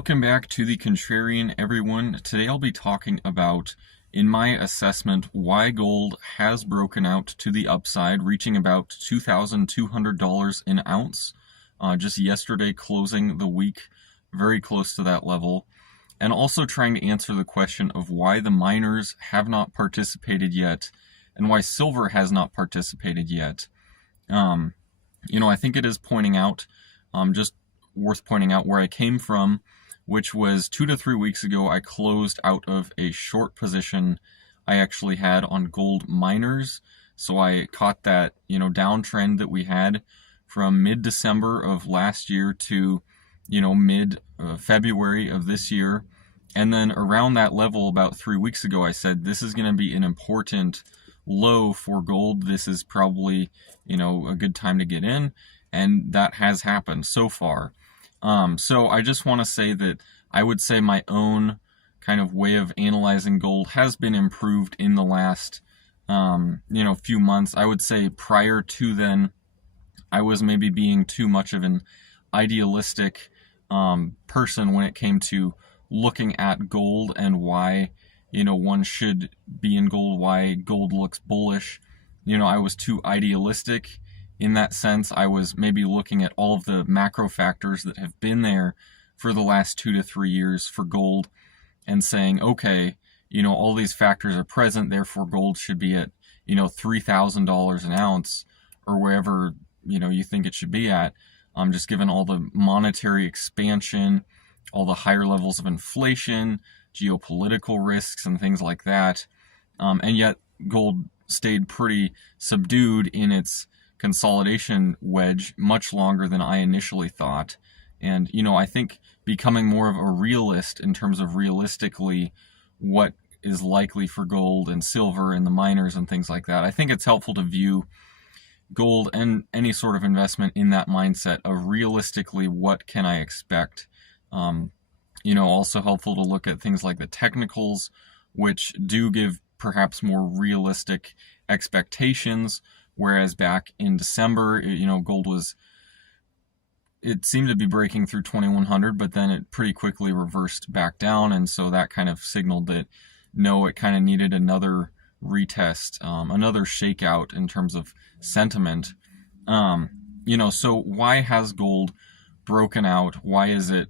Welcome back to the Contrarian, everyone. Today I'll be talking about, in my assessment, why gold has broken out to the upside, reaching about $2,200 an ounce. Just yesterday, closing the week very close to that level. And also trying to answer the question of why the miners have not participated yet and why silver has not participated yet. I think it is pointing out, just worth pointing out where I came from, which was 2 to 3 weeks ago. I closed out of a short position I actually had on gold miners. So I caught that, downtrend that we had from mid-December of last year to, mid-February of this year. And then around that level about 3 weeks ago, I said, this is going to be an important low for gold. This is probably, a good time to get in. And that has happened so far. So I just want to say that I would say my own kind of way of analyzing gold has been improved in the last, few months. I would say prior to then, I was maybe being too much of an idealistic person when it came to looking at gold and why, one should be in gold, why gold looks bullish. I was too idealistic. In that sense, I was maybe looking at all of the macro factors that have been there for the last 2 to 3 years for gold and saying, okay, all these factors are present, therefore gold should be at, $3,000 an ounce or wherever, you think it should be at, just given all the monetary expansion, all the higher levels of inflation, geopolitical risks and things like that. And yet gold stayed pretty subdued in its consolidation wedge much longer than I initially thought. And, I think becoming more of a realist in terms of realistically what is likely for gold and silver and the miners and things like that, I think it's helpful to view gold and any sort of investment in that mindset of realistically what can I expect. Also helpful to look at things like the technicals, which do give perhaps more realistic expectations. Whereas back in December, gold it seemed to be breaking through 2100, but then it pretty quickly reversed back down. And so that kind of signaled that, no, it kind of needed another retest, another shakeout in terms of sentiment. So why has gold broken out? Why is it,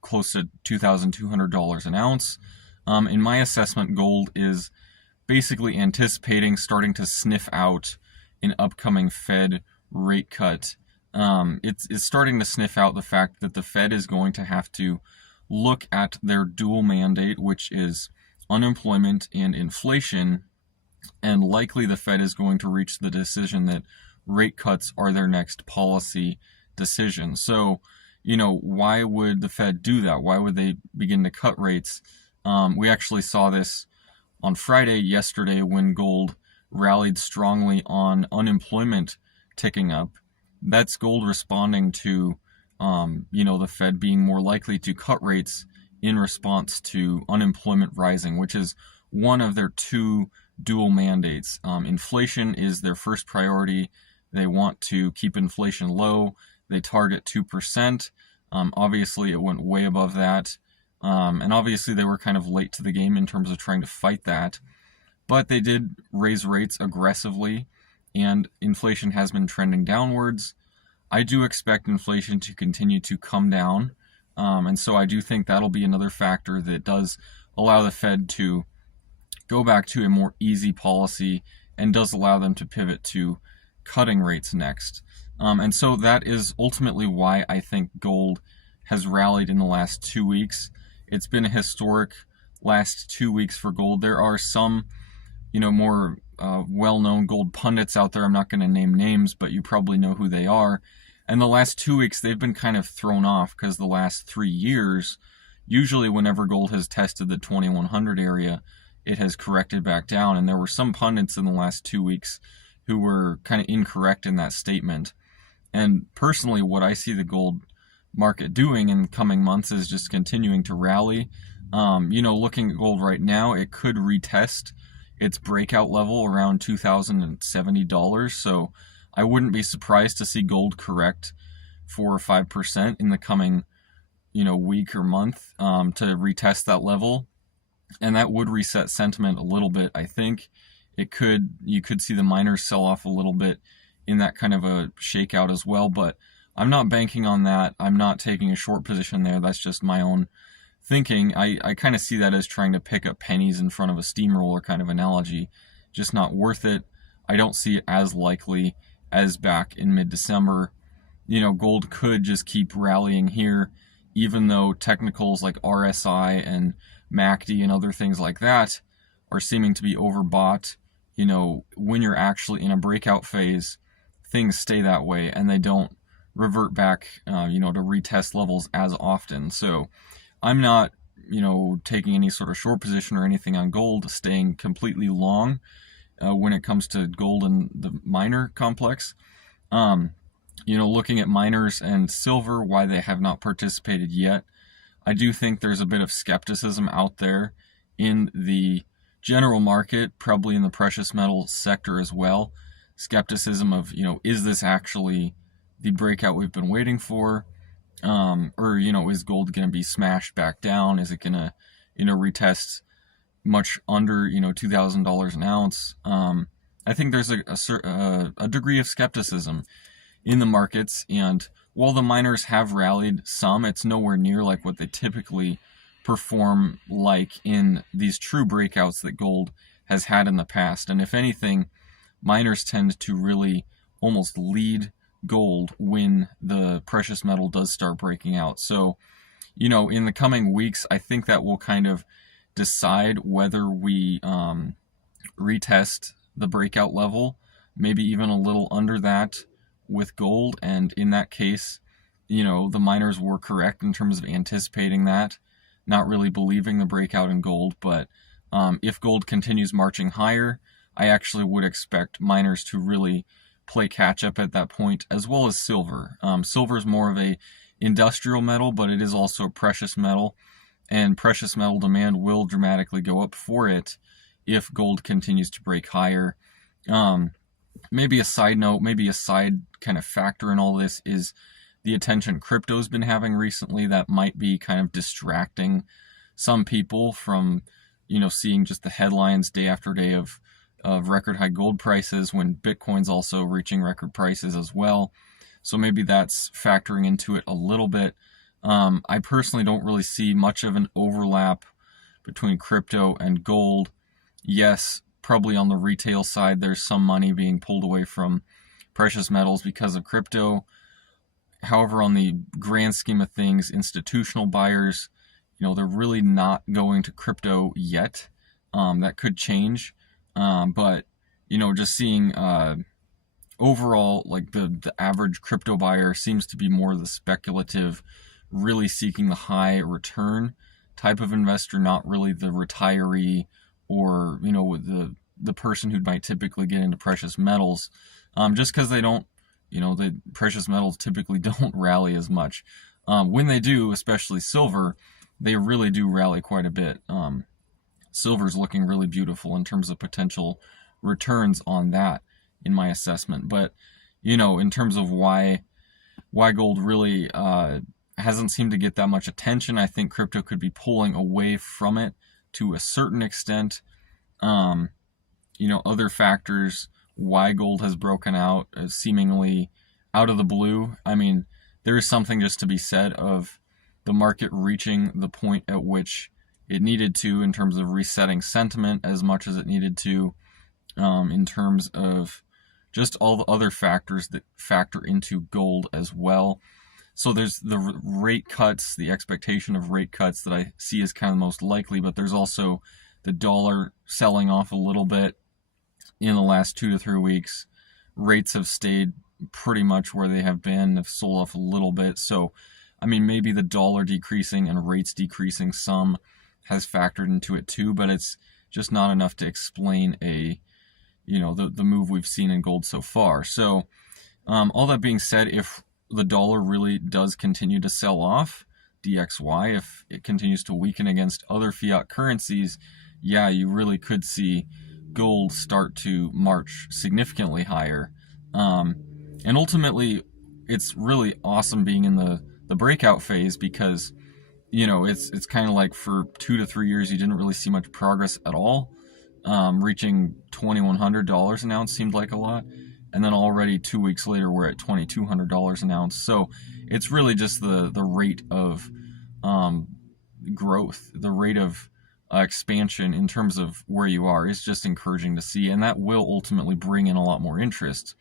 close to $2,200 an ounce? In my assessment, gold is basically anticipating starting to sniff out an upcoming Fed rate cut. It's starting to sniff out the fact that the Fed is going to have to look at their dual mandate, which is unemployment and inflation, and likely the Fed is going to reach the decision that rate cuts are their next policy decision. So, why would the Fed do that? Why would they begin to cut rates? We actually saw this on Friday, yesterday, when gold rallied strongly on unemployment ticking up. That's gold responding to, the Fed being more likely to cut rates in response to unemployment rising, which is one of their two dual mandates. Inflation is their first priority. They want to keep inflation low. They target 2%. Obviously, it went way above that. And obviously, they were kind of late to the game in terms of trying to fight that. But they did raise rates aggressively, and inflation has been trending downwards. I do expect inflation to continue to come down, and so I do think that'll be another factor that does allow the Fed to go back to a more easy policy and does allow them to pivot to cutting rates next. And so that is ultimately why I think gold has rallied in the last 2 weeks. It's been a historic last 2 weeks for gold. There are some more well-known gold pundits out there. I'm not going to name names, but you probably know who they are. And the last 2 weeks, they've been kind of thrown off because the last 3 years, usually whenever gold has tested the 2100 area, it has corrected back down. And there were some pundits in the last 2 weeks who were kind of incorrect in that statement. And personally, what I see the gold market doing in the coming months is just continuing to rally. Looking at gold right now, it could retest its breakout level around $2,070. So I wouldn't be surprised to see gold correct 4 or 5% in the coming, week or month to retest that level, and that would reset sentiment a little bit. I think you could see the miners sell off a little bit in that kind of a shakeout as well, but I'm not banking on that. I'm not taking a short position there. That's just my own thinking. I kind of see that as trying to pick up pennies in front of a steamroller kind of analogy. Just not worth it. I don't see it as likely as back in mid-December. Gold could just keep rallying here, even though technicals like RSI and MACD and other things like that are seeming to be overbought. When you're actually in a breakout phase, things stay that way and they don't revert back, to retest levels as often. So I'm not, taking any sort of short position or anything on gold, staying completely long when it comes to gold and the miner complex. Looking at miners and silver, why they have not participated yet, I do think there's a bit of skepticism out there in the general market, probably in the precious metal sector as well. Skepticism of, is this actually the breakout we've been waiting for? Or, is gold going to be smashed back down? Is it going to, retest much under, $2,000 an ounce? I think there's a degree of skepticism in the markets, and while the miners have rallied some, it's nowhere near like what they typically perform like in these true breakouts that gold has had in the past. And if anything, miners tend to really almost lead gold when the precious metal does start breaking out. So, in the coming weeks, I think that will kind of decide whether we retest the breakout level, maybe even a little under that with gold. And in that case, the miners were correct in terms of anticipating that, not really believing the breakout in gold. But if gold continues marching higher, I actually would expect miners to really play catch up at that point, as well as silver. Silver is more of a industrial metal, but it is also a precious metal, and precious metal demand will dramatically go up for it if gold continues to break higher. Maybe a side note, maybe a side kind of factor in all this is the attention crypto's been having recently that might be kind of distracting some people from, seeing just the headlines day after day of record high gold prices when Bitcoin's also reaching record prices as well. So maybe that's factoring into it a little bit. I personally don't really see much of an overlap between crypto and gold. Yes, probably on the retail side, there's some money being pulled away from precious metals because of crypto. However, on the grand scheme of things, institutional buyers, they're really not going to crypto yet. That could change. But, just seeing overall, like the average crypto buyer seems to be more the speculative, really seeking the high return type of investor, not really the retiree or, the person who might typically get into precious metals, just because they don't, the precious metals typically don't rally as much. When they do, especially silver, they really do rally quite a bit. Silver's looking really beautiful in terms of potential returns on that, in my assessment. But, in terms of why gold really hasn't seemed to get that much attention, I think crypto could be pulling away from it to a certain extent. Other factors why gold has broken out seemingly out of the blue. I mean, there is something just to be said of the market reaching the point at which it needed to in terms of resetting sentiment as much as it needed to, in terms of just all the other factors that factor into gold as well. So there's the rate cuts, the expectation of rate cuts that I see as kind of most likely, but there's also the dollar selling off a little bit in the last 2 to 3 weeks. Rates have stayed pretty much where they have been, have sold off a little bit. So, I mean, maybe the dollar decreasing and rates decreasing some has factored into it too, but it's just not enough to explain the move we've seen in gold so far. So, all that being said, if the dollar really does continue to sell off, DXY, if it continues to weaken against other fiat currencies, yeah, you really could see gold start to march significantly higher. And ultimately, it's really awesome being in the breakout phase because it's kind of like for 2 to 3 years you didn't really see much progress at all. Reaching $2,100 an ounce seemed like a lot, and then already 2 weeks later we're at $2,200 an ounce. So it's really just the rate of growth, the rate of expansion in terms of where you are is just encouraging to see, and that will ultimately bring in a lot more interest.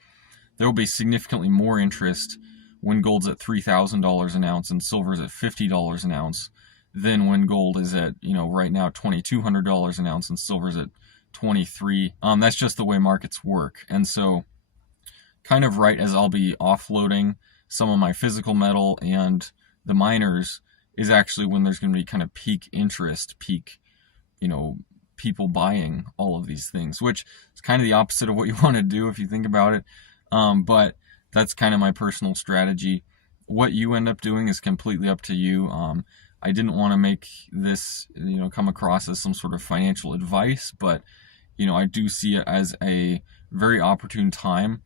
There will be significantly more interest when gold's at $3,000 an ounce and silver's at $50 an ounce than when gold is at, right now $2,200 an ounce and silver's at 23. That's just the way markets work. And so kind of right as I'll be offloading some of my physical metal and the miners is actually when there's going to be kind of peak interest, peak, people buying all of these things, which is kind of the opposite of what you want to do if you think about it. But that's kind of my personal strategy. What you end up doing is completely up to you. I didn't want to make this, come across as some sort of financial advice, but, I do see it as a very opportune time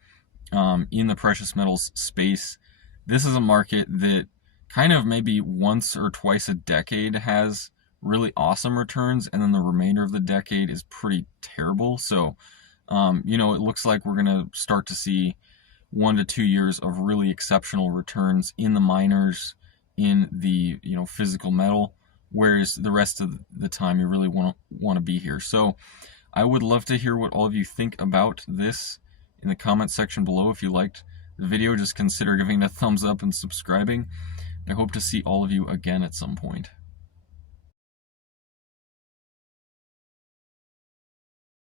in the precious metals space. This is a market that kind of maybe once or twice a decade has really awesome returns, and then the remainder of the decade is pretty terrible. So, it looks like we're going to start to see 1 to 2 years of really exceptional returns in the miners, in the physical metal, whereas the rest of the time you really want to be here. So I would love to hear what all of you think about this in the comment section below. If you liked the video, just consider giving it a thumbs up and subscribing. I hope to see all of you again at some point.